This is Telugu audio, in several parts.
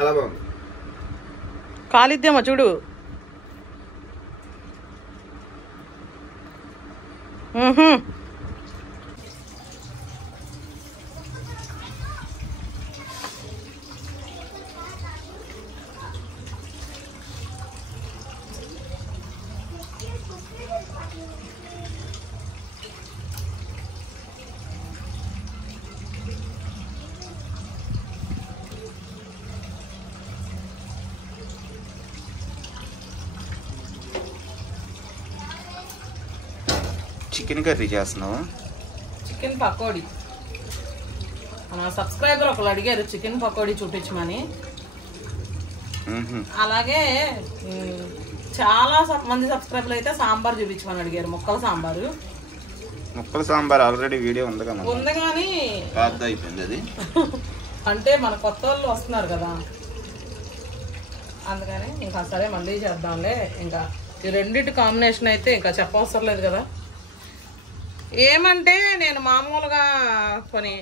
అలా బాగుంది. కాలిద్దేమో చూడు. చికెన్ కర్రీ చేస్తున్నావా? చికెన్ పకోడీ. మన సబ్స్క్రైబర్ ఒకళ్ళు అడిగారు చికెన్ పకోడీ చూపించమని. అలాగే చాలా మంది సబ్స్క్రైబర్లు అయితే సాంబార్ చూపించమని అడిగారు. ముక్కల సాంబారు. ముక్కల సాంబార్ ఆల్రెడీ వీడియో ఉంది కదా. ఉంది కానీ పెద్ద అయిపోయింది అది. అంటే మన కొత్త వాళ్ళు వస్తున్నారు కదా, అందుకని ఇంకా సరే మళ్ళీ చేద్దాంలే. ఇంకా ఈ రెండింటి కాంబినేషన్ అయితే ఇంకా చెప్పవసరం లేదు కదా. ఏమంటే నేను మామూలుగా కొన్ని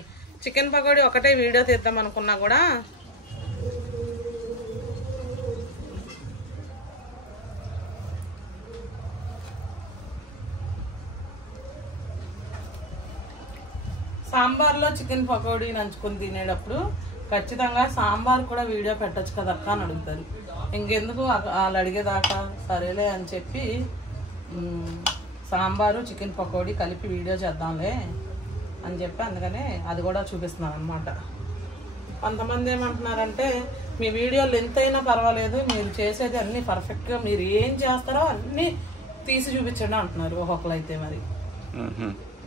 చికెన్ పకోడీ ఒకటే వీడియో తీద్దాం అనుకున్నా కూడా సాంబార్లో చికెన్ పకోడీ నంచుకొని తినేటప్పుడు ఖచ్చితంగా సాంబార్ కూడా వీడియో పెట్టచ్చు కదక్క అని అడుగుతారు. ఇంకెందుకు వాళ్ళు అడిగేదాకా సరేలే అని చెప్పి సాంబారు చికెన్ పకోడీ కలిపి వీడియో చేద్దాంలే అని చెప్పి అందుకనే అది కూడా చూపిస్తున్నాను అనమాట. కొంతమంది ఏమంటున్నారంటే మీ వీడియోలు ఎంతైనా పర్వాలేదు, మీరు చేసేది అన్నీ పర్ఫెక్ట్గా మీరు ఏం చేస్తారో అన్నీ తీసి చూపించండి అంటున్నారు ఒక్కొక్కరు అయితే. మరి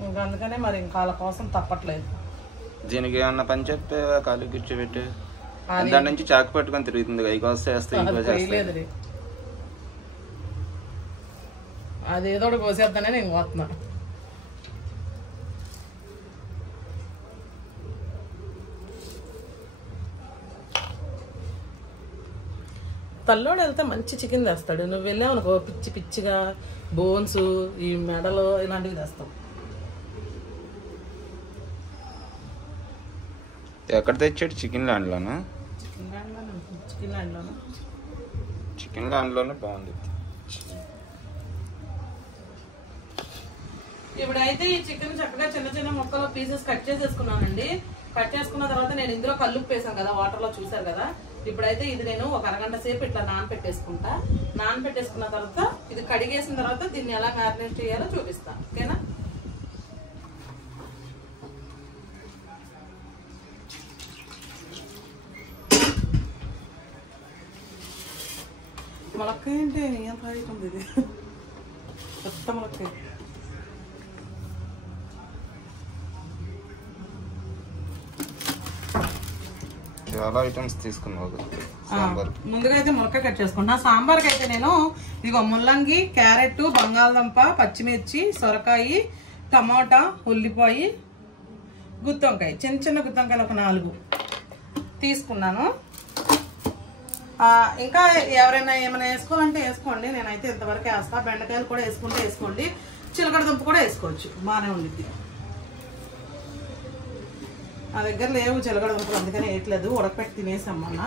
ఇంకా అందుకనే మరి ఇంకా వాళ్ళ కోసం తప్పట్లేదు. దీనికి ఏమన్నా పని చెప్పే కాలు కూర్చోబెట్టి దాని నుంచి చాకు పట్టుకొని తిరుగుతుంది. లేదు అదేదో కోసేద్దానే నేను పోతున్నా. తల్లోడు వెళ్తే మంచి చికెన్ తెస్తాడు. నువ్వు వెళ్ళావు అనుకో పిచ్చి పిచ్చిగా బోన్స్ ఈ మెడలు ఇలాంటివి తెస్తావు. ఎక్కడ తెచ్చాడు? చికెన్ ల్యాండ్లోనా? చికెన్ ల్యాండ్లోనే బాగుంది. ఇప్పుడైతే ఈ చికెన్ చక్కగా చిన్న చిన్న ముక్కలు పీసెస్ కట్ చేసేసుకున్నానండి. కట్ చేసుకున్న తర్వాత నేను ఇందులో కల్లుప్పు వేసాను కదా, వాటర్ లో చూసారు కదా. ఇప్పుడైతే ఇది నేను ఒక అరగంట సేపు ఇట్లా నానపెట్టేసుకుంటా. నానపెట్టేసుకున్న తర్వాత ఇది కడిగేసిన తర్వాత దీన్ని ఎలా మ్యారినేట్ చేయాలో చూపిస్తా. ఓకేనా? ములక్కాయ ఏంటి ఎంత అవుతుంది? ఇది కొత్త ములక్కాయ. చాలా ఐటమ్స్ తీసుకున్నావు. ముందుగా అయితే ములక్కాయ కట్ చేసుకుంటా. సాంబార్కి అయితే నేను ఇదిగో ముల్లంగి, క్యారెట్, బంగాళదుంప, పచ్చిమిర్చి, సొరకాయ, టమాటా, ఉల్లిపాయ, గుత్తొంకాయ, చిన్న చిన్న గుత్తొంకాయలు ఒక 4 తీసుకున్నాను. ఇంకా ఎవరైనా ఏమైనా వేసుకోవాలంటే వేసుకోండి. నేనైతే ఇంతవరకు వేస్తా. బెండకాయలు కూడా వేసుకుంటే వేసుకోండి, చిలకడ దుంప కూడా వేసుకోవచ్చు, బాగానే ఉండిద్ది. నా దగ్గర లేవు చిలకడ దుంపలు, అందుకని వేయట్లేదు. ఉడకపెట్టి తినేసాం మొన్న.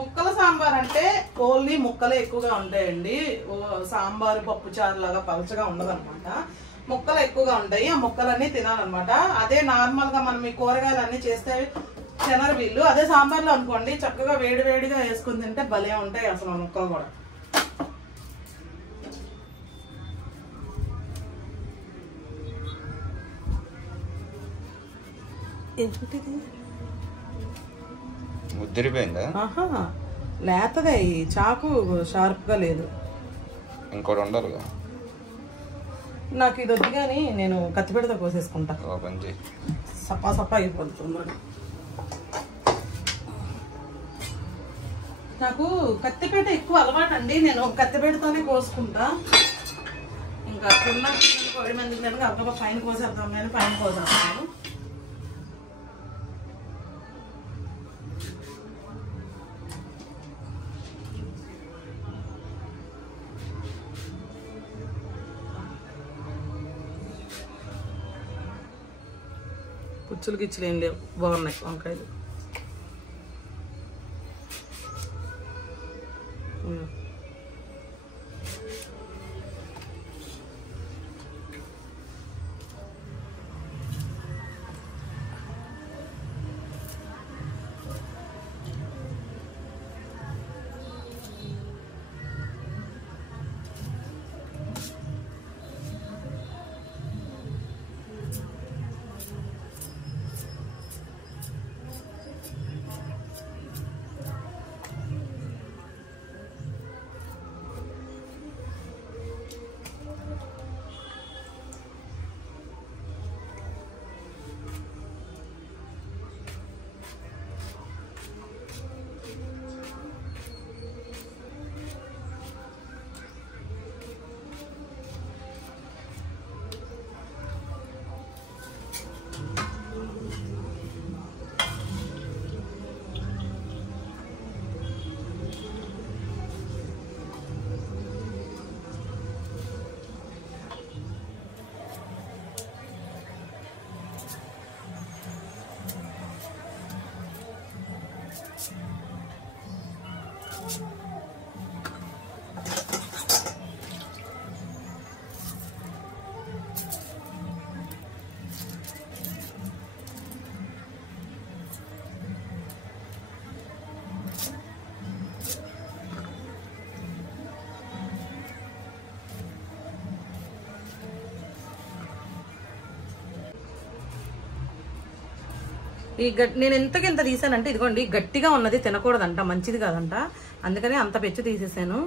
ముక్కల సాంబార్ అంటే ఓన్లీ ముక్కలే ఎక్కువగా ఉంటాయండి. సాంబారు పప్పుచారు లాగా పలచగా ఉండదన్నమాట. ముక్కలు ఎక్కువగా ఉంటాయి. ఆ ముక్కలన్నీ తినాలన్నమాట. అదే నార్మల్ గా మనం ఈ కూరగాయలు అన్ని చేస్తే తినరు వీళ్ళు. అదే సాంబార్లో అనుకోండి చక్కగా వేడి వేడిగా వేసుకుని తింటే భలే ఉంటాయి అసలు ముక్కలు కూడా. ఏంటిది ముద్దిరిపోయిందా? లేతదే, చాకు షార్ప్ గా లేదు. ఇంకోటి ఉండాలిగా. నాకు ఇది వద్దు కానీ నేను కత్తిపేటతో కోసేసుకుంటా. సపా సపా అయిపోతుంది. నాకు కత్తిపేట ఎక్కువ అలవాటు అండి. నేను కత్తిపేటతోనే కోసుకుంటా. ఇంకా కింద 10 మందికి నేను అబ్బా పైన కోసేద్దాం కానీ పైన కోసేస్తాను. పుచ్చులు గిచ్చులు ఏం లేవు, బాగున్నాయి వంకాయలు. ఈ నేను ఎంతకింత తీసానంటే ఇదిగోండి గట్టిగా ఉన్నది తినకూడదంట, మంచిది కాదంట, అందుకని అంత పెచ్చు తీసేసాను.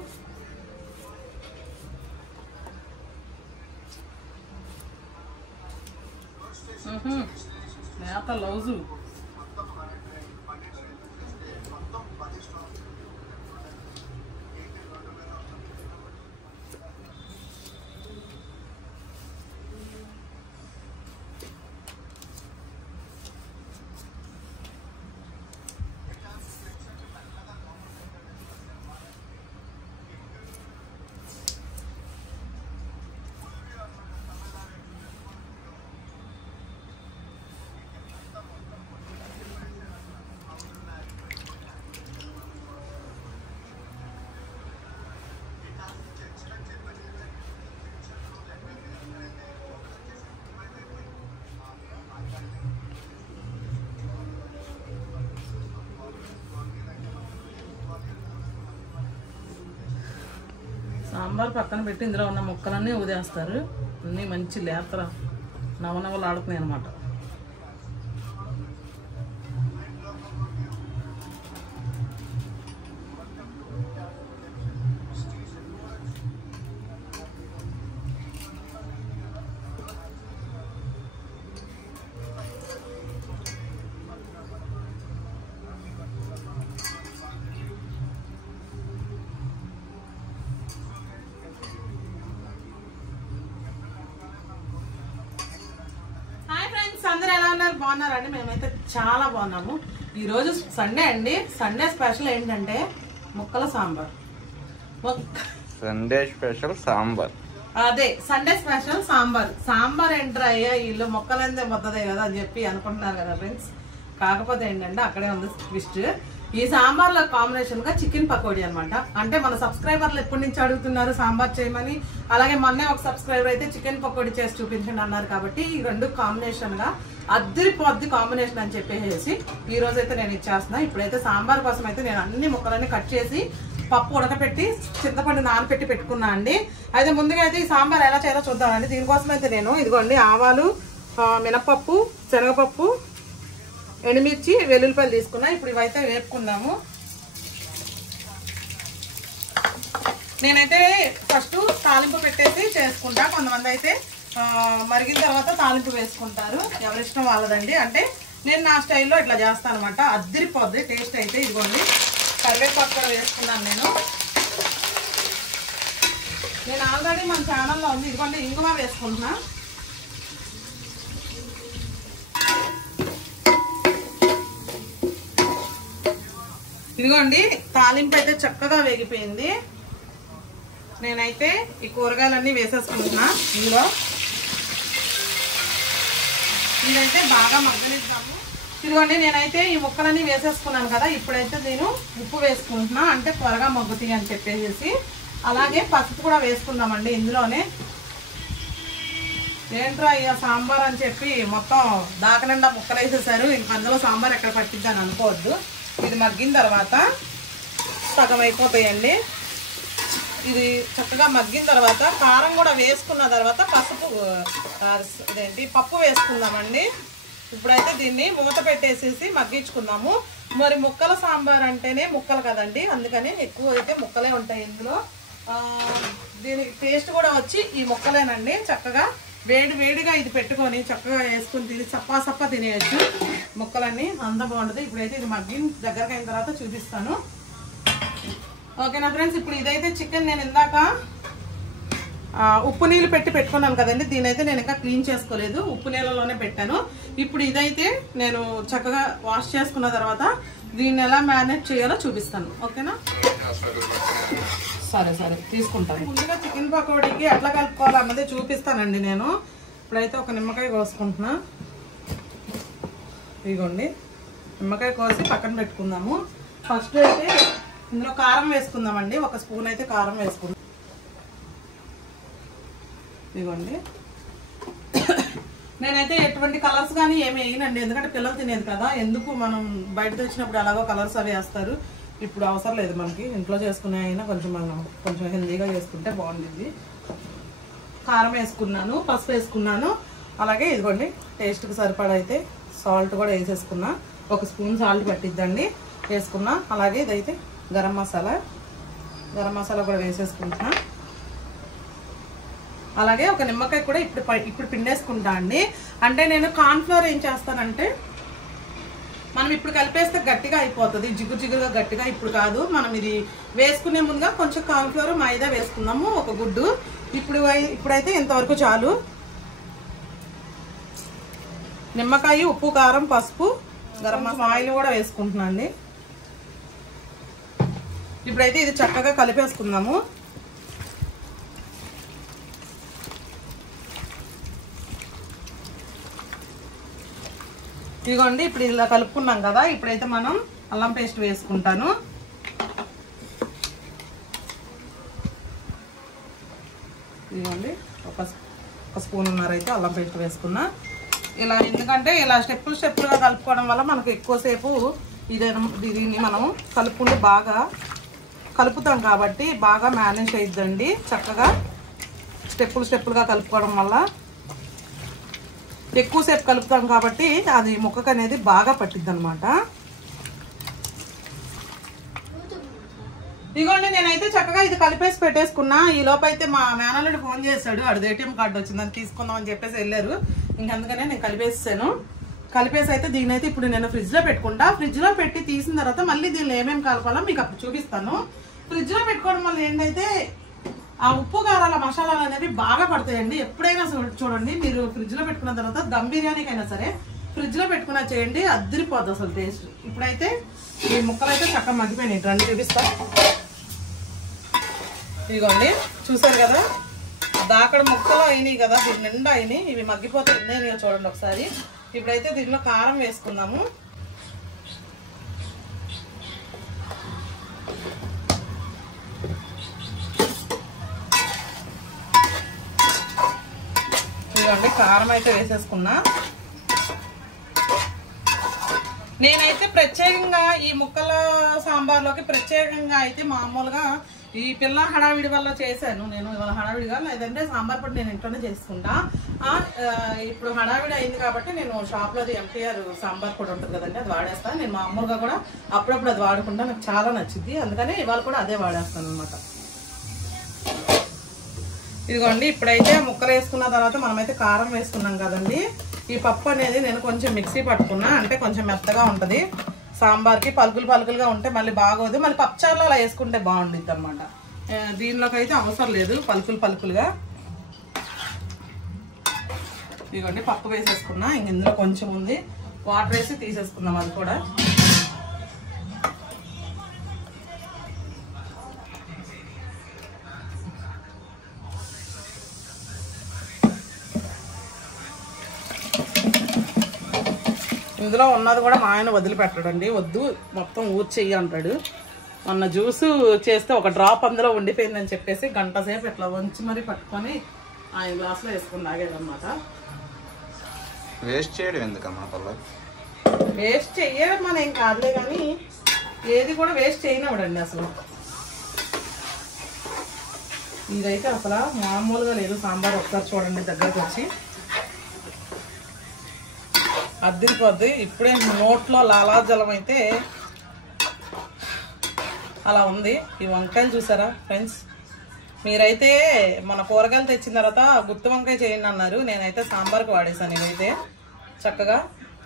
మేత లౌజు సాంబార్ పక్కన పెట్టి ఇందులో ఉన్న ముక్కలన్నీ ఉదేస్తారు. అన్నీ మంచి లేతర నవనవలు ఆడుతున్నాయి అన్నమాట. అందరూ ఎలా ఉన్నారు? బాగున్నారండి? మేమైతే చాలా బాగున్నాము. ఈరోజు సండే అండి. సండే స్పెషల్ ఏంటంటే ముక్కల సాంబార్. Sunday special sambar. అదే సండే స్పెషల్ సాంబార్. సాంబార్ ఏంట్రా అయ్యా వీళ్ళు మొక్కలందే మొత్తదే కదా అని చెప్పి అనుకుంటున్నారు కదా ఫ్రెండ్స్. కాకపోతే ఏంటంటే అక్కడే ఉంది ట్విస్ట్. ఈ సాంబార్ లో కాంబినేషన్ గా చికెన్ పకోడీ అనమాట. అంటే మన సబ్స్క్రైబర్లు ఎప్పటి నుంచి అడుగుతున్నారు సాంబార్ చేయమని. అలాగే మొన్నే ఒక సబ్స్క్రైబర్ అయితే చికెన్ పకోడీ చేసి చూపించండి అన్నారు. కాబట్టి ఈ రెండు కాంబినేషన్ గా అద్దరిపోద్ది కాంబినేషన్ అని చెప్పేసి ఈ రోజు అయితే నేను ఇచ్చేస్తున్నా. ఇప్పుడైతే సాంబార్ కోసం అయితే నేను అన్ని ముక్కలన్నీ కట్ చేసి పప్పు ఉడకపెట్టి చింతపండు నానపెట్టి పెట్టుకున్నా అండి. అయితే ముందుగా అయితే ఈ సాంబార్ ఎలా చేయాలో చూద్దామండి. దీనికోసం అయితే నేను ఇదిగోండి ఆవాలు, మినపప్పు, శనగపప్పు, ఎండుమిర్చి, వెల్లుల్లిపాయలు తీసుకున్నా. ఇప్పుడు ఇవైతే వేపుకుందాము. నేనైతే ఫస్ట్ తాలింపు పెట్టేసి చేసుకుంటా. కొంతమంది అయితే మరిగిన తర్వాత తాలింపు వేసుకుంటారు. ఎవరిష్టం వాళ్ళదండి. అంటే నేను నా స్టైల్లో ఇట్లా చేస్తాను అనమాట. అద్దరిపోద్ది టేస్ట్ అయితే. ఇదిగోండి కరివేపాకు కూడా వేసుకున్నాను నేను ఆల్రెడీ మన ఛానల్లో ఉంది. ఇదిగోండి ఇంగువ వేసుకుంటున్నా. ఇదిగోండి తాలింపు అయితే చక్కగా వేగిపోయింది. నేనైతే ఈ కూరగాయలన్నీ వేసేసుకుంటున్నా. ఇందులో ఇదైతే బాగా మగ్గనిద్దాము. ఇదిగోండి నేనైతే ఈ ముక్కలన్నీ వేసేసుకున్నాను కదా. ఇప్పుడైతే నేను ఉప్పు వేసుకుంటున్నా, అంటే త్వరగా మగ్గుతాయి అని చెప్పేసి. అలాగే పసుపు కూడా వేసుకుందామండి ఇందులోనే. ఏంట్రా ఇక సాంబార్ అని చెప్పి మొత్తం దాకనిండా ముక్కలు వేసేసారు, ఇంక అందులో సాంబార్ ఎక్కడ పట్టిద్దని అనుకోవద్దు. ఇది మగ్గిన తర్వాత సగం అయిపోతాయండి. ఇది చక్కగా మగ్గిన తర్వాత కారం కూడా వేసుకున్న తర్వాత పప్పు వేసుకుందామండి. ఇప్పుడైతే దీన్ని మూత పెట్టేసేసి మగ్గించుకుందాము. మరి ముక్కల సాంబార్ అంటేనే ముక్కలు కదండి, అందుకని ఎక్కువ అయితే ముక్కలే ఉంటాయి ఇందులో. దీనికి టేస్ట్ కూడా వచ్చి ఈ ముక్కలేనండి. చక్కగా వేడిగా ఇది పెట్టుకొని చక్కగా వేసుకుని తిని సప్పా తినేయచ్చు ముక్కలన్నీ, అంత బాగుంటుంది. ఇప్పుడైతే ఇది దగ్గరకు అయిన తర్వాత చూపిస్తాను. ఓకేనా ఫ్రెండ్స్. ఇప్పుడు ఇదైతే చికెన్ నేను ఇందాక ఉప్పు నీళ్ళు పెట్టుకున్నాను కదండి. దీనైతే నేను ఇంకా క్లీన్ చేసుకోలేదు, ఉప్పు నీళ్ళలోనే పెట్టాను. ఇప్పుడు ఇదైతే నేను చక్కగా వాష్ చేసుకున్న తర్వాత దీన్ని ఎలా మ్యారినేట్ చేయాలో చూపిస్తాను. ఓకేనా, సరే తీసుకుంటాను. ముందుగా చికెన్ పకోడీకి ఎట్లా కలుపుకోవాలో అన్నది చూపిస్తానండి నేను. ఇప్పుడైతే ఒక నిమ్మకాయ కోసుకుంటున్నా. ఇదిగోండి నిమ్మకాయ కోసి పక్కన పెట్టుకుందాము. ఫస్ట్ అయితే ఇందులో కారం వేసుకుందామండి. ఒక స్పూన్ అయితే కారం వేసుకుందాం. ఇదిగోండి నేనైతే ఎటువంటి కలర్స్ కానీ ఏమి వేయనండి, ఎందుకంటే పిల్లలు తినేది కదా. ఎందుకు మనం బయట తెచ్చినప్పుడు ఎలాగో కలర్స్ అవి వేస్తారు, ఇప్పుడు అవసరం లేదు మనకి. ఇంట్లో చేసుకునే అయినా కొంచెం హెల్దీగా చేసుకుంటే బాగుంటుంది. కారం వేసుకున్నాను, పసుపు వేసుకున్నాను. అలాగే ఇదిగోండి టేస్ట్కి సరిపడా అయితే సాల్ట్ కూడా వేసేసుకున్నా. ఒక స్పూన్ సాల్ట్ పట్టిద్దండి వేసుకున్నా. అలాగే ఇదైతే గరం మసాలా కూడా వేసేసుకుంటున్నా. అలాగే ఒక నిమ్మకాయ కూడా ఇప్పుడు పిండేసుకుంటా అండి. అంటే నేను కార్న్ఫ్లోర్ ఏం చేస్తానంటే, మనం ఇప్పుడు కలిపేస్తే గట్టిగా అయిపోతుంది, జిగురుగా గట్టిగా. ఇప్పుడు కాదు, మనం ఇది వేసుకునే ముందుగా కొంచెం కార్న్ఫ్లోర్ మైదా వేసుకుందాము, ఒక గుడ్డు. ఇప్పుడైతే ఇంతవరకు చాలు. నిమ్మకాయ, ఉప్పు, కారం, పసుపు, గరం మసాలా, ఆయిల్ కూడా వేసుకుంటున్నా అండి. ఇప్పుడైతే ఇది చక్కగా కలిపేసుకుందాము. ఇదిగోండి ఇప్పుడు ఇలా కలుపుకున్నాం కదా. ఇప్పుడైతే మనం అల్లం పేస్ట్ వేసుకుంటాను. ఇదిగోండి ఒక స్పూన్నర అయితే అల్లం పేస్ట్ వేసుకున్నా. ఇలా ఎందుకంటే ఇలా స్టెప్పులుగా కలుపుకోవడం వల్ల మనకు ఎక్కువసేపు దీన్ని మనం కలుపుకుంటూ బాగా కలుపుతాం కాబట్టి బాగా మేనేజ్ అయిద్దండి. చక్కగా స్టెప్పులుగా కలుపుకోవడం వల్ల ఎక్కువసేపు కలుపుతాం కాబట్టి అది ముక్కకు అనేది బాగా పట్టిద్ది అనమాట. ఇదిగోండి నేనైతే చక్కగా ఇది కలిపేసి పెట్టేసుకున్నా. ఈ లోపు అయితే మా మేనల్లుడు ఫోన్ చేశాడు, అడు ఏటీఎం కార్డు వచ్చిందని తీసుకుందాం అని చెప్పేసి వెళ్ళారు. ఇంకందుకనే నేను కలిపేసాను. కలిపేసి అయితే దీని అయితే ఇప్పుడు నేను ఫ్రిడ్జ్లో పెట్టుకుంటా. ఫ్రిడ్జ్లో పెట్టి తీసిన తర్వాత మళ్ళీ దీనిలో ఏమేమి కలపాలో మీకు అప్పుడు చూపిస్తాను. ఫ్రిడ్జ్లో పెట్టుకోవడం వల్ల ఏంటంటే ఆ ఉప్పు కారాల మసాలాలు అనేవి బాగా పడతాయండి. ఎప్పుడైనా చూడండి మీరు ఫ్రిడ్జ్లో పెట్టుకున్న తర్వాత దమ్ బిర్యానీకైనా సరే ఫ్రిడ్జ్లో పెట్టుకున్నా చేయండి, అద్దరిపోద్ది అసలు టేస్ట్. ఇప్పుడైతే ఈ ముక్కలు అయితే చక్కగా మగ్గిపోయినాయి, రండి చూపిస్తా. ఇదిగోండి చూసారు కదా, దాకడ ముక్కలు అయినాయి కదా, దీని నిండా అయినాయి. ఇవి మగ్గిపోతే ఉన్నాయి చూడండి ఒకసారి. ఇప్పుడైతే దీనిలో కారం వేసుకుందాము. ఇదిగోండి కారం అయితే వేసేసుకున్నా. నేనైతే ప్రత్యేకంగా ఈ ముక్కల సాంబార్లోకి ప్రత్యేకంగా అయితే మామూలుగా ఈ పిల్ల హడావిడి వల్ల చేశాను నేను. ఇవాళ హడావిడిగా, లేదంటే సాంబార్ పొడి నేను ఇంట్లోనే చేసుకుంటా. ఇప్పుడు హడావిడి అయింది కాబట్టి నేను షాప్లోది ఎంటీఆర్ సాంబార్ పొడి ఉంటుంది కదండి, అది వాడేస్తాను. నేను మామూలుగా కూడా అప్పుడప్పుడు అది వాడుకుంటా, నాకు చాలా నచ్చింది. అందుకని ఇవాళ కూడా అదే వాడేస్తాను అనమాట. ఇదిగోండి ఇప్పుడైతే ముక్కలు వేసుకున్న తర్వాత మనమైతే కారం వేసుకున్నాం కదండి. ఈ పప్పు అనేది నేను కొంచెం మిక్సీ పట్టుకున్నా, అంటే కొంచెం మెత్తగా ఉంటుంది సాంబార్కి. పలుకులుగా ఉంటే మళ్ళీ బాగోదు, మళ్ళీ పప్పుచారులో అలా వేసుకుంటే బాగుంటుంది అనమాట. దీనిలోకి అయితే అవసరం లేదు పలుకులుగా. ఇదిగోండి పప్పు వేసేసుకున్నా. ఇందులో కొంచెం ఉంది, వాటర్ వేసి తీసేసుకుందాం అది కూడా. ఇందులో ఉన్నది కూడా మా ఆయన వదిలిపెట్టడండి, వద్దు మొత్తం ఊర్చెయ్యి అంటాడు. మొన్న జ్యూసు చేస్తే ఒక డ్రాప్ అందులో ఉండిపోయిందని చెప్పేసి గంట సేపు ఇట్లా వంచి మరీ పట్టుకొని ఆయన గ్లాస్లో వేసుకుని తాగేదన్నమాట. వేస్ట్ చేయడం ఎందుకమ్మా పల్లవి? వేస్ట్ చెయ్యడం మన ఏం కాదులే, కానీ ఏది కూడా వేస్ట్ చేయనివ్వడండి అసలు. ఇదైతే అసలు మామూలుగా లేదు సాంబార్. ఒకసారి చూడండి దగ్గరకు వచ్చి అద్దిరిపోద్ది. ఇప్పుడే నోట్లో లాలాజలం అయితే అలా ఉంది. ఈ వంకాయలు చూసారా ఫ్రెండ్స్? మీరైతే మన కూరగాయలు తెచ్చిన తర్వాత గుత్తి వంకాయ చేయండి అన్నారు, నేనైతే సాంబార్కి వాడేసాను. ఇవైతే చక్కగా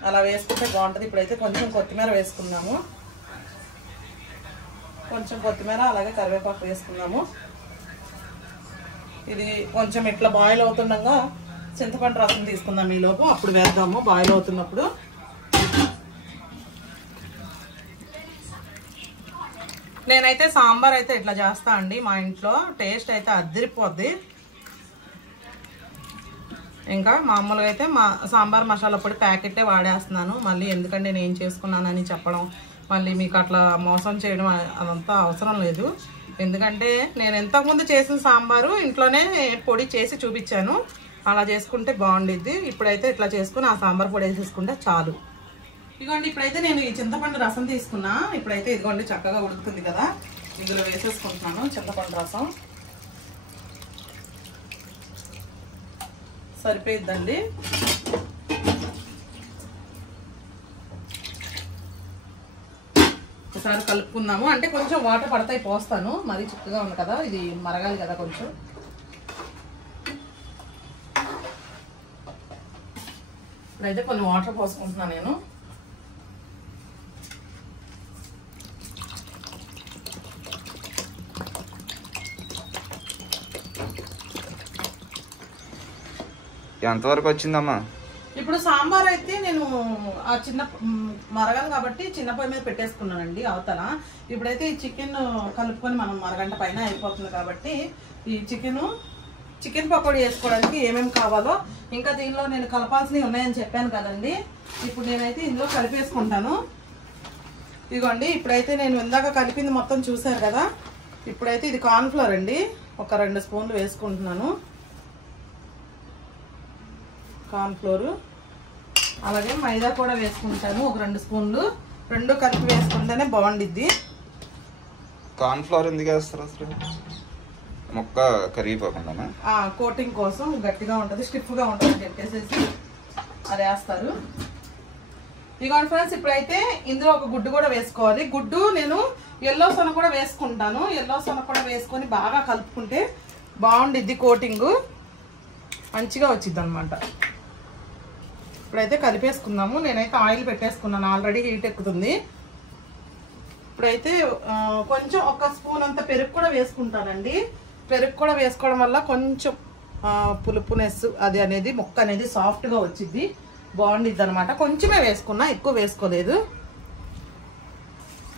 అలా వేసుకుంటే బాగుంటుంది. ఇప్పుడైతే కొంచెం కొత్తిమీర వేసుకున్నాము, కొంచెం కొత్తిమీర అలాగే కరివేపాకు వేసుకున్నాము. ఇది కొంచెం ఇట్లా బాయిల్ అవుతుండగా చింతపండు రసం తీసుకుందాం ఈలోపు, అప్పుడు వేద్దాము బాయిల్ అవుతున్నప్పుడు. నేనైతే సాంబార్ అయితే ఇట్లా చేస్తా అండి మా ఇంట్లో, టేస్ట్ అయితే అదిరిపోద్ది. ఇంకా మామూలుగా అయితే సాంబార్ మసాలా పొడి ప్యాకెటే వాడేస్తున్నాను. మళ్ళీ ఎందుకంటే నేను ఏం చేసుకున్నానని చెప్పడం, మళ్ళీ మీకు అట్లా మోసం చేయడం అదంతా అవసరం లేదు. ఎందుకంటే నేను ఇంతకుముందు చేసిన సాంబారు ఇంట్లోనే పొడి చేసి చూపించాను, అలా చేసుకుంటే బాగుండిద్ది. ఇప్పుడైతే ఇట్లా చేసుకుని ఆ సాంబార్ పొడి వేసేసుకుంటే చాలు. ఇదిగోండి ఇప్పుడైతే నేను ఈ చింతపండు రసం తీసుకున్నా. ఇప్పుడైతే ఇదిగోండి చక్కగా ఉడుకుతుంది కదా, ఇందులో వేసేసుకుంటున్నాను చింతపండు రసం. సరిపోయిద్దండి. ఒకసారి కలుపుకుందాము. అంటే కొంచెం వాటర్ పడతాయి, పోస్తాను, మరీ చిక్కగా ఉంది కదా, ఇది మరగాలి కదా కొంచెం. ఇప్పుడైతే కొన్ని వాటర్ పోసుకుంటున్నాను నేను. ఎంతవరకు వచ్చిందమ్మా? ఇప్పుడు సాంబార్ అయితే నేను ఆ చిన్న మరగాలి కాబట్టి చిన్న పొయ్యి మీద పెట్టేసుకున్నానండి అవతల. ఇప్పుడైతే ఈ చికెన్ కలుపుకొని మనం మరగంట పైన అయిపోతుంది కాబట్టి ఈ చికెన్ పకోడీ వేసుకోవడానికి ఏమేమి కావాలో ఇంకా దీనిలో నేను కలపాల్సినవి ఉన్నాయని చెప్పాను కదండి. ఇప్పుడు నేనైతే ఇందులో కలిపేసుకుంటాను. ఇదిగోండి ఇప్పుడైతే నేను ఇందాక కలిపింది మొత్తం చూసారు కదా. ఇప్పుడైతే ఇది కార్న్ఫ్లోర్ అండి, ఒక 2 స్పూన్లు వేసుకుంటున్నాను కార్న్ఫ్లోర్. అలాగే మైదా కూడా వేసుకుంటాను ఒక 2 స్పూన్లు. 2 కలిపి వేసుకుంటేనే బాగుండిద్ది. కార్న్ఫ్లోర్ ఎందుకు వేస్తారు అసలు? మొక్క కరిగిపోకుండా కోటింగ్ కోసం, గట్టిగా ఉంటుంది స్టిఫ్గా ఉంటుంది అని చెప్పేసి అది వేస్తారు. ఇదిగోండి ఫ్రెండ్స్ ఇప్పుడైతే ఇందులో ఒక గుడ్డు కూడా వేసుకోవాలి. గుడ్డు నేను ఎల్లో సొన కూడా వేసుకుంటాను. ఎల్లో సొన కూడా వేసుకొని బాగా కలుపుకుంటే బాగుండిద్ది, కోటింగ్ మంచిగా వచ్చిద్ది అనమాట. ఇప్పుడైతే కలిపేసుకుందాము. నేనైతే ఆయిల్ పెట్టేసుకున్నాను, ఆల్రెడీ హీట్ ఎక్కుతుంది. ఇప్పుడైతే కొంచెం 1 స్పూన్ అంత పెరుగు కూడా వేసుకుంటానండి. పెరుగు కూడా వేసుకోవడం వల్ల కొంచెం పులుపునెస్ అది అనేది ముక్క అనేది సాఫ్ట్గా వచ్చింది, బాగుండిద్ది అనమాట. కొంచెమే వేసుకున్నా, ఎక్కువ వేసుకోలేదు.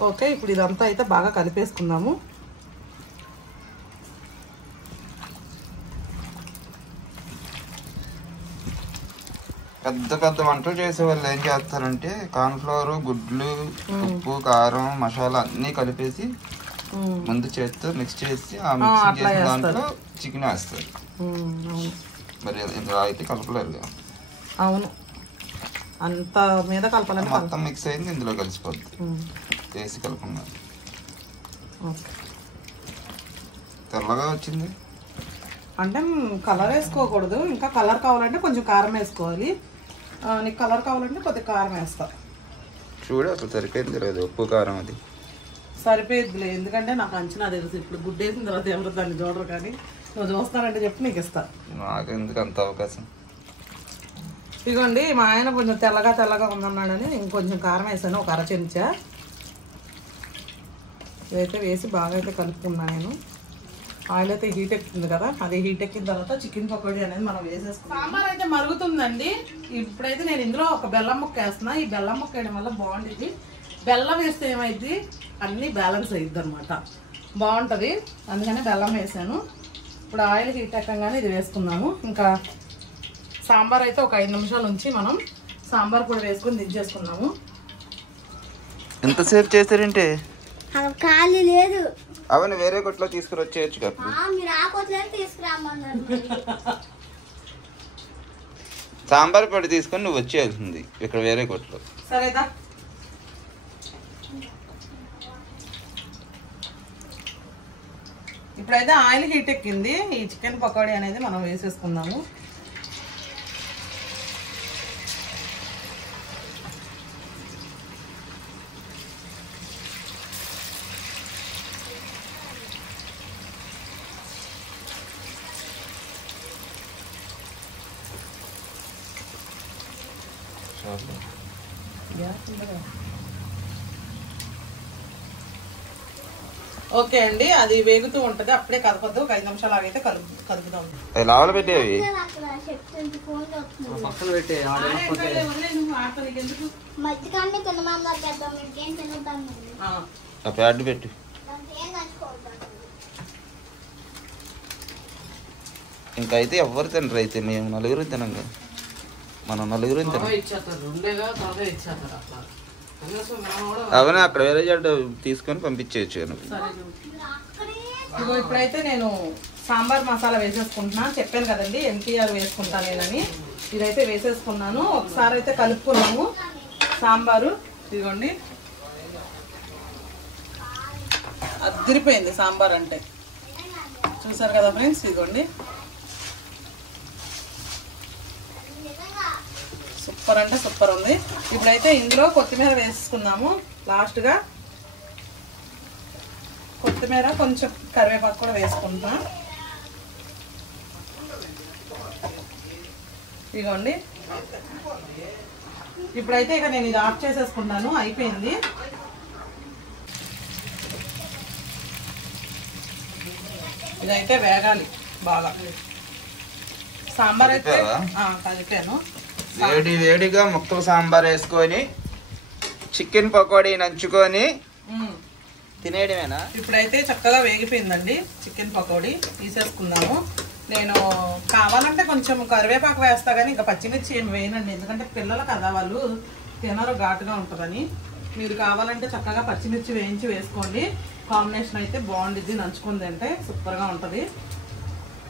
ఓకే ఇప్పుడు ఇదంతా అయితే బాగా కలిపేసుకుందాము. పెద్ద పెద్ద వంటలు చేసే వాళ్ళు ఏం చేస్తారంటే కార్న్ఫ్లోర్, గుడ్లు, ఉప్పు, కారం, మసాలా అన్నీ కలిపేసి ముందు చేత్తో మిక్స్ చేసి ఆ మిక్స్ చేసిన దాంట్లో చికెన్ వేస్తారు. మరి ఇందులో అయితే కలపలేదు. అవును, అంత మీద కలపాలి, మొత్తం మిక్స్ అయింది ఇందులో కలిసిపోద్ది. వేసి కలుపుకున్నాను. తెల్లగా వచ్చింది అంటే కలర్ వేసుకోకూడదు, ఇంకా కలర్ కావాలంటే కొంచెం కారం వేసుకోవాలి. నీకు కలర్ కావాలంటే కొద్దిగా కారం వేస్తా. చూడు అసలు సరిపోయింది లేదు, ఉప్పు కారం అది సరిపోయిద్దిలే. ఎందుకంటే నాకు అంచనా తెలుసు. ఇప్పుడు గుడ్డు వేసిన తర్వాత ఎవరు దాన్ని చూడరు, కానీ నువ్వు చూస్తానంటే చెప్పి నీకు ఇస్తా. నాకు ఎందుకు అంత అవకాశం. ఇదిగోండి మా ఆయన కొంచెం తెల్లగా ఉందన్నాడని ఇంకొంచెం కారం వేసాను, ఒక 1/2 చెంచా. ఇదైతే వేసి బాగా అయితే కలుపుకున్నా నేను. ఆయిల్ అయితే హీట్ ఎక్కుతుంది కదా, అది హీట్ ఎక్కిన తర్వాత చికెన్ పకోడీ అనేది మనం వేసేసుకుంటాం. సాంబార్ అయితే మరుగుతుందండి. ఇప్పుడైతే నేను ఇందులో ఒక బెల్లం ముక్క వేస్తున్నా. ఈ బెల్లం ముక్క వేయడం వల్ల బాగుంటుంది. బెల్లం వేస్తే ఏమైంది, అన్నీ బ్యాలెన్స్ అయ్యిద్ది అనమాట, బాగుంటుంది. అందుకని బెల్లం వేసాను. ఇప్పుడు ఆయిల్ హీట్ ఎక్కగానే ఇది వేసుకుందాము. ఇంకా సాంబార్ అయితే ఒక 5 నిమిషాల నుంచి మనం సాంబార్ పొడి వేసుకొని దించేసుకున్నాము. ఎంతసేపు చేశారంటే ఖాళీ లేదు. అవన్నీ వేరే కొట్లో తీసుకురొచ్చేయచ్చు కదా. సాంబార్ పొడి తీసుకొని నువ్వు వచ్చేయాల్సింది ఇక్కడ వేరే కొట్లో. సరేదా? ఇప్పుడైతే ఆయిల్ హీట్ ఎక్కింది. ఈ చికెన్ పకోడీ అనేది మనం వేసేసుకుందాము. ఓకే అండి, అది వేగుతూ ఉంటది. అప్పుడే కదపద్దు, ఒక 5 నిమిషాలు ఆగైతే కలుపుదాం. లావలు పెట్టేవి పక్కన పెట్టే ప్యాడ్ పెట్టు. ఇంకైతే ఎవరు తినరు. అయితే మేము 4 తినంగా. మనం 4 తినం. అవన్నీ అక్కడ వేరే జడ్డు తీసుకొని పంపించేయచ్చు. ఇగో ఇప్పుడైతే నేను సాంబార్ మసాలా వేసేసుకుంటున్నా. చెప్పాను కదండి NTR వేసుకుంటాను నేనని. ఇదైతే వేసేసుకున్నాను. ఒకసారి అయితే కలుపుకున్నాము సాంబారు. ఇదిగోండి, అదిరిపోయింది సాంబార్ అంటే. చూసారు కదా ఫ్రెండ్స్, ఇదిగోండి సూపర్ అంటే సూపర్ ఉంది. ఇప్పుడైతే ఇందులో కొత్తిమీర వేసుకుందాము లాస్ట్గా. కొత్తిమీర, కొంచెం కరివేపాకు కూడా వేసుకుంటున్నా. ఇదిగోండి, ఇప్పుడైతే ఇక నేను ఇది ఆఫ్ చేసేసుకుంటాను. అయిపోయింది. ఇదైతే వేగాలి బాగా. సాంబార్ అయితే కలిపాను. వేడిగా ముక్కలు సాంబార్ వేసుకొని చికెన్ పకోడీ నంచుకొని తినేయడమేనా? ఇప్పుడైతే చక్కగా వేగిపోయిందండి చికెన్ పకోడీ. తీసేసుకుందాము. నేను కావాలంటే కొంచెం కరివేపాకు వేస్తా కానీ ఇంకా పచ్చిమిర్చి ఏమి వేయనండి. ఎందుకంటే పిల్లలు కదా, వాళ్ళు తినరు, ఘాటుగా ఉంటుందని. మీరు కావాలంటే చక్కగా పచ్చిమిర్చి వేయించి వేసుకోండి. కాంబినేషన్ అయితే బాగుండిద్ది. నంచుకుంది అంటే సూపర్గా ఉంటుంది.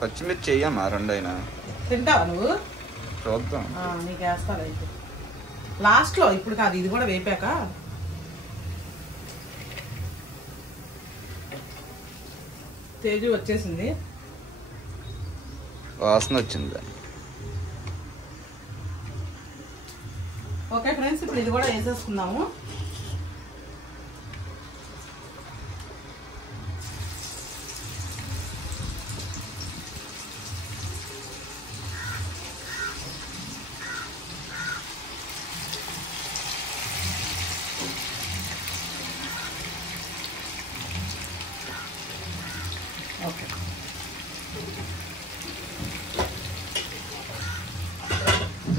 పచ్చిమిర్చి చెయ్యమ్మా 2 అయినా. తింటావా నువ్వు? చూద్దాం. నీకు వేస్తారు అయితే లాస్ట్లో. ఇప్పుడు కాదు, ఇది కూడా వేపాక. తేజు వచ్చేసింది. వాసన వచ్చింది. ఓకే ఫ్రెండ్స్, ఇప్పుడు ఇది కూడా వేసేసుకుందాము. ఓకే,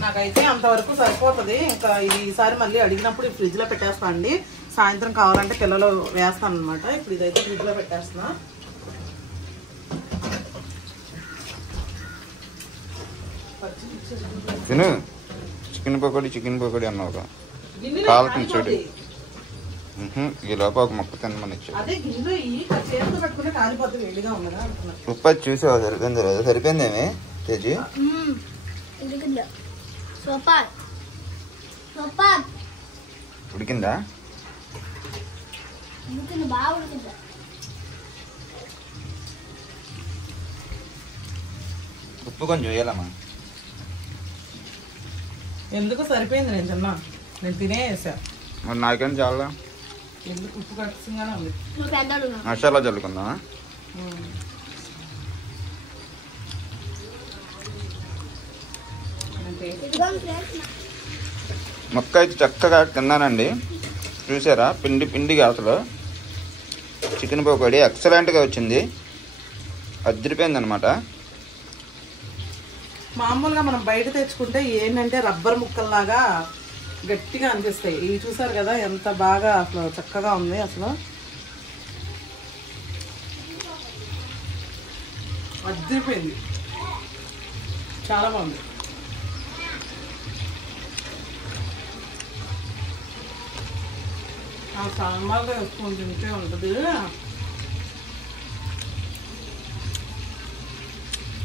నాకైతే అంతవరకు సరిపోతుంది. ఇంకా ఈసారి మళ్ళీ అడిగినప్పుడు ఫ్రిడ్జ్లో పెట్టేస్తా అండి. సాయంత్రం కావాలంటే పిల్లలు వేస్తాను అనమాట. ఇప్పుడు ఇదైతే ఫ్రిడ్జ్లో పెట్టేస్తున్నా. తిను. చికెన్ పకోడీ అన్నావుగా. కాలుతుంది చూడు. ఈ లోపల ఒక మొక్క తినమని ఉప్పు చూసావా? సరిపోయిందేమి తేజీ? ఉడికిందా? ఉప్పు కొంచెం వేయాలమ్మా. ఎందుకు సరిపోయింది, నేను తిన్నా, నేను తినేసా. మరి నాకేం చాలా ఎందుకు ఉప్పు కట్టింగానే ఉంది. మసాలా చల్లుకుందా? మొక్క అయితే చక్కగా తిన్నానండి. చూసారా? పిండి అసలు చికెన్ పకోడీ ఎక్సలెంట్గా వచ్చింది. అదిరిపోయింది అనమాట. మామూలుగా మనం బయట తెచ్చుకుంటే ఏంటంటే రబ్బర్ ముక్కల్లాగా గట్టిగా అనిపిస్తాయి. ఇవి చూసారు కదా ఎంత బాగా అసలు చక్కగా ఉంది. అసలు అదిరిపోయింది, చాలా బాగుంది. ఆ సాంబార్ వేసుకొని తింటే ఉంటుంది.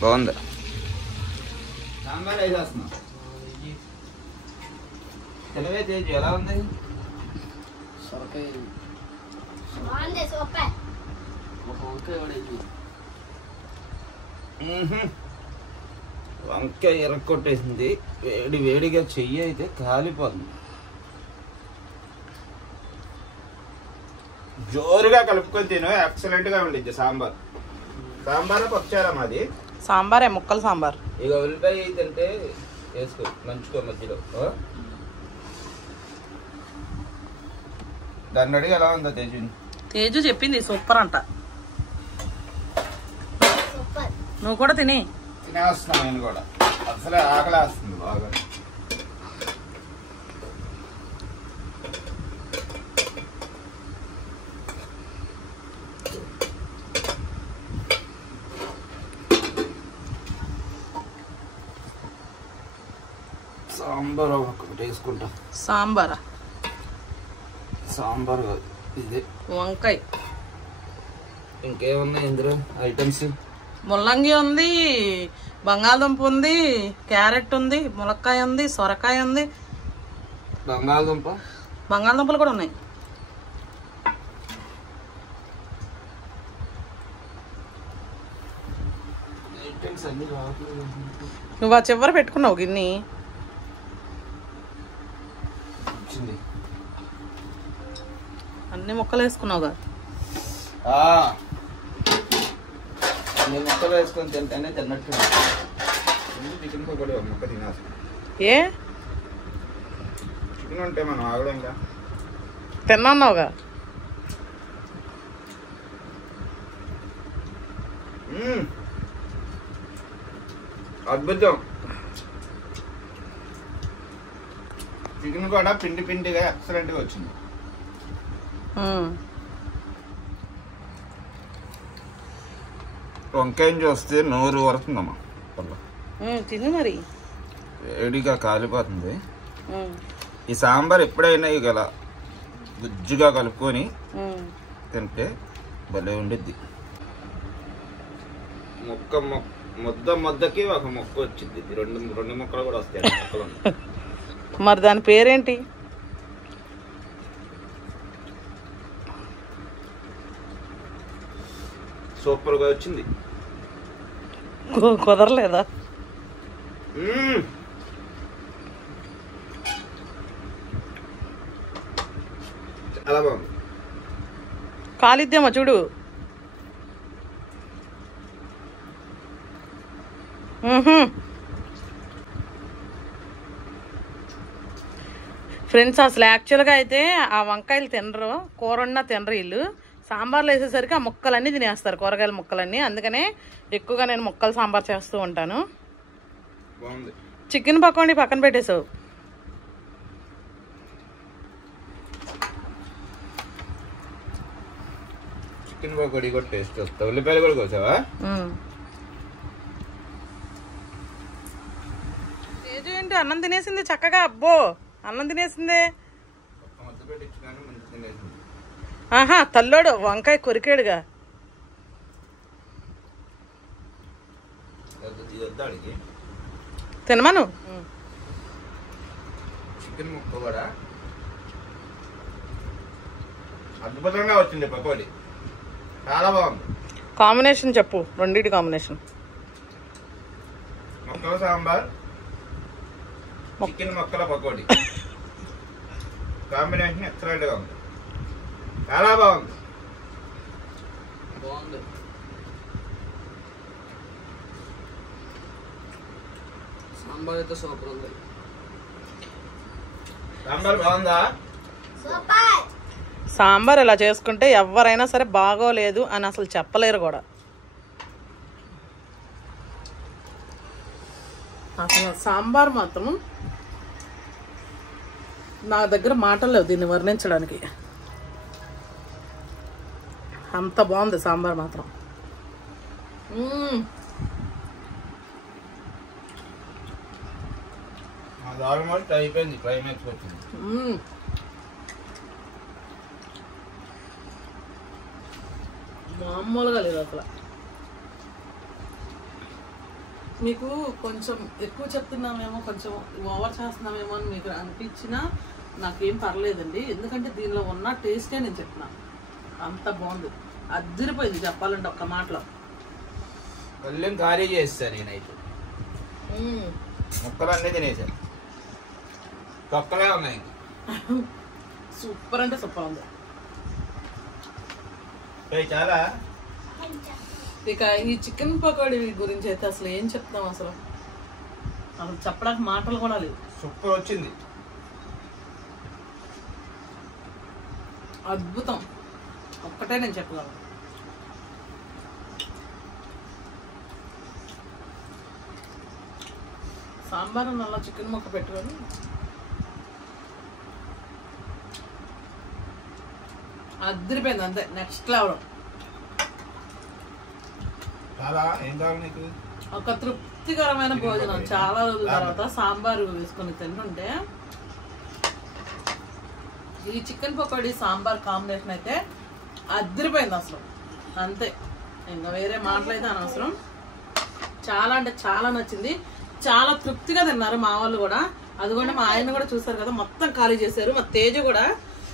బాగుంది. సాంబార్ వేసేస్తున్నా. తెలవే తేజు ఎలా ఉంది? బాగుంది సూపర్. వంకాయ ఎరక్కొట్టేసింది. వేడి వేడిగా చెయ్యి అయితే కాలిపోతుంది. జోరుగా కలుపుకొని తిను, ఎక్సలెంట్ గా ఉండిద్ది సాంబార్. సాంబార్ పప్పుచారా మాది? సాంబారే, ముక్కల సాంబార్. ఇక ఉల్లిపాయ తింటే వేసుకో, నంచుకో మధ్యలో. దాన్ని అడిగి ఎలా ఉందో తేజు? తేజు చెప్పింది సూపర్ అంట. నువ్వు కూడా తిని. తినేస్తున్నాను నేను కూడా. అసలే ఆకలేస్తుంది బాగా. సాంబార్ ఒకటి వేసుకుంటా. సాంబారా? సాంబార్ కాదు ఇదే, వంకాయ. ఇంకేమున్నాయి ఇందులో ఐటమ్స్? ముల్లంగి ఉంది, బంగాళదుంప ఉంది, క్యారెట్ ఉంది, ములక్కాయ ఉంది, సొరకాయ ఉంది, బంగాళదుంపలు కూడా ఉన్నాయి. నువ్వు ఆ చివర పెట్టుకున్నావు గిన్ని. అన్ని ముక్కలు వేసుకున్నావుగా. నేను ముక్కలు వేసుకొని తింటేనే తిన్నట్టు. చికెన్ పకోడీ ఒక ముక్క తినాలి. ఏ చికెన్ ఉంటే మనం ఆగడంగా. తిన్నావుగా. అద్భుతం. చికెన్ కూడా పిండి పిండిగా ఎక్సలెంట్ గా వచ్చింది. వంకాయని చూస్తే నోరు వరుతుందమ్మా. తిను మరి. వేడిగా కాలిపోతుంది. ఈ సాంబార్ ఎప్పుడైనా ఇక గుజ్జుగా కలుపుకొని తింటే భలే ఉండిద్ది. ముద్దకి ఒక మొక్క వచ్చింది. రెండు మొక్కలు కూడా వస్తాయి మొక్కలు. మరి దాని పేరేంటి? సూపర్ గా వచ్చింది. కుదరలేదా? చాలా బాగుంది. కాలిద్దేమో చూడు. ఫ్రెండ్స్, అసలు యాక్చువల్గా అయితే ఆ వంకాయలు తినరు, కూర ఉన్నా తినరు వీళ్ళు. సాంబార్లో వేసేసరికి ఆ ముక్కలన్నీ తినేస్తారు, కూరగాయల ముక్కలన్నీ. అందుకనే ఎక్కువగా నేను ముక్కలు సాంబార్ చేస్తూ ఉంటాను. చికెన్ పకోడీ పక్కన పెట్టేసావు. చికెన్ పకోడీ కూడా టేస్ట్ వస్తా. ఉల్లిపాయలు కూడా కోసావా? ఏంటి అన్నం తినేసింది చక్కగా. అబ్బో, అన్నం తినేసిందే. ఆహా, తల్లోడు వంకాయ కొరికాడుగా. తినమను. చికెన్ ముక్క కూడా అద్భుతంగా వచ్చింది. పకోడీ చాలా బాగుంది. కాంబినేషన్ చెప్పు, రెండింటి కాంబినేషన్. ముక్కల సాంబార్, చికెన్ ముక్కల పకోడీ కాంబినేషన్ ఎక్సలెంట్ గా ఉంది. చాలా బాగుంది. సాంబార్ అయితే సూపర్ ఉంది. సాంబార్ బాగుందా? సాంబార్ ఇలా చేసుకుంటే ఎవరైనా సరే బాగోలేదు అని అసలు చెప్పలేరు కూడా. అసలు సాంబార్ మాత్రం నా దగ్గర మాటలు లేవు దీన్ని వర్ణించడానికి. అంత బాగుంది సాంబార్ మాత్రం. అది ఆల్మోస్ట్ అయిపోయింది. క్లైమాక్స్ వచ్చింది. మామూలుగా లేదు అసలు. మీకు కొంచెం ఎక్కువ చెప్తున్నామేమో, కొంచెం ఓవర్ చేస్తున్నామేమో అని మీకు అనిపించినా నాకేం పర్లేదండి. ఎందుకంటే దీనిలో ఉన్న టేస్టే నేను చెప్తున్నా. అంత బాగుంది, అద్దరిపోయింది చెప్పాలంటే ఒక్క మాటలో. కళ్ళెం ఖాళీ చేస్తాను నేనైతే. ముక్కలు అన్నీ తినేసాను, తొక్కలే ఉన్నాయి. సూపర్ అంటే సూపర్ ఉంది. చాలా. ఇక ఈ చికెన్ పకోడీ గురించి అయితే అసలు ఏం చెప్తాం, అసలు చెప్పడానికి మాటలు కూడా లేవు. సూపర్ వచ్చింది, అద్భుతం. ఒక్కటే నేను చెప్పగలను. సాంబార్ నల్ల చికెన్ ముక్క పెట్టుకొని అద్దరిపోయింది అంతే. Next level. చాలా. ఏం కావాలి నీకు? ఒక తృప్తికరమైన భోజనం. చాలా రోజుల తర్వాత సాంబారు వేసుకొని తింటుంటే ఈ చికెన్ పకోడీ సాంబార్ కాంబినేషన్ అయితే అద్దరిపోయింది అసలు. అంతే, ఇంకా వేరే మాటలు అయితే అనవసరం. చాలా అంటే చాలా నచ్చింది. చాలా తృప్తిగా తిన్నారు మా వాళ్ళు కూడా. అది కూడా మా ఆయన కూడా చూసారు కదా, మొత్తం ఖాళీ చేశారు. మా తేజ కూడా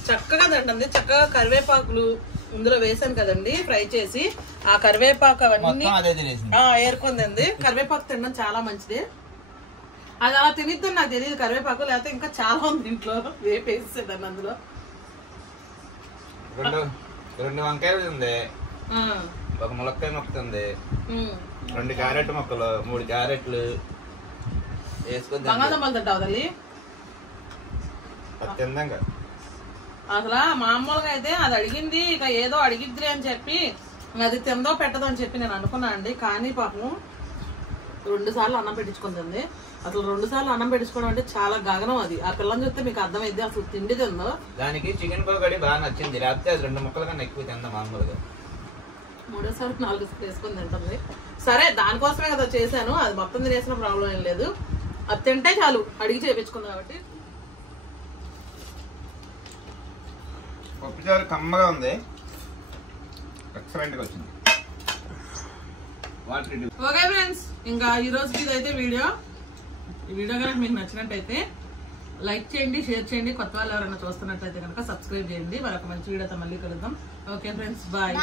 చక్కగా తింటుంది. చక్కగా కరివేపాకులు ఇందులో వేసాను కదండి ఫ్రై చేసి, ఆ కరివేపాకు అవన్నీ ఏరుకొని తింది. కరివేపాకు తినడం చాలా మంచిది. అది అలా తినిద్దని నాకు తెలియదు కరివేపాకు, లేకపోతే ఇంకా చాలా ఉంది ఇంట్లో వేపేసేదాన్ని అందులో. 2 వంకాయలు ఉంది, ఒక ములక్కాయ మొక్క ఉంది, 2 క్యారెట్ మొక్కలు, 3 క్యారెట్లు వేసుకొని బంగాళదుంపలు తింటావు తల్లి. తిందాక అసలు మామూలుగా అయితే అది అడిగింది, ఇక ఏదో అడిగిద్ది అని చెప్పి అది తిందో పెట్టదో అని చెప్పి నేను అనుకున్నా అండి. కానీ పాపం 2 సార్లు అన్నం పెట్టించుకుంటుంది. అసలు 2 సార్లు అన్నం పెట్టించుకోవడం అంటే చాలా గగనం. అది ఆ పిల్లని చూస్తే మీకు అర్థమైంది అసలు తిండి తిందో. దానికి చికెన్ పకోడీ బాగా నచ్చింది, లేకపోతే అది 2 ముక్కల కన్నా ఎక్కువ తిందా మామూలుగా. 3వ సార్లు 4 సార్లు వేసుకొని తింటుంది. సరే, దానికోసమే కదా చేశాను. అది మొత్తం తినేసిన ప్రాబ్లం ఏం లేదు. అది తింటే చాలు, అడిగి చేయించుకుంది కాబట్టి. పప్పుచారు కమ్మగా ఉంది, ఎక్సలెంట్గా వచ్చింది. ఓకే ఫ్రెండ్స్, ఇంకా ఈ రోజుకి ఇదైతే వీడియో. ఈ వీడియో కనుక మీకు నచ్చినట్టయితే లైక్ చేయండి, షేర్ చేయండి. కొత్త వాళ్ళు ఎవరైనా చూస్తున్నట్టయితే కనుక సబ్స్క్రైబ్ చేయండి. మరొక మంచి వీడియోతో మళ్ళీ కలుద్దాం. Okay friends, bye.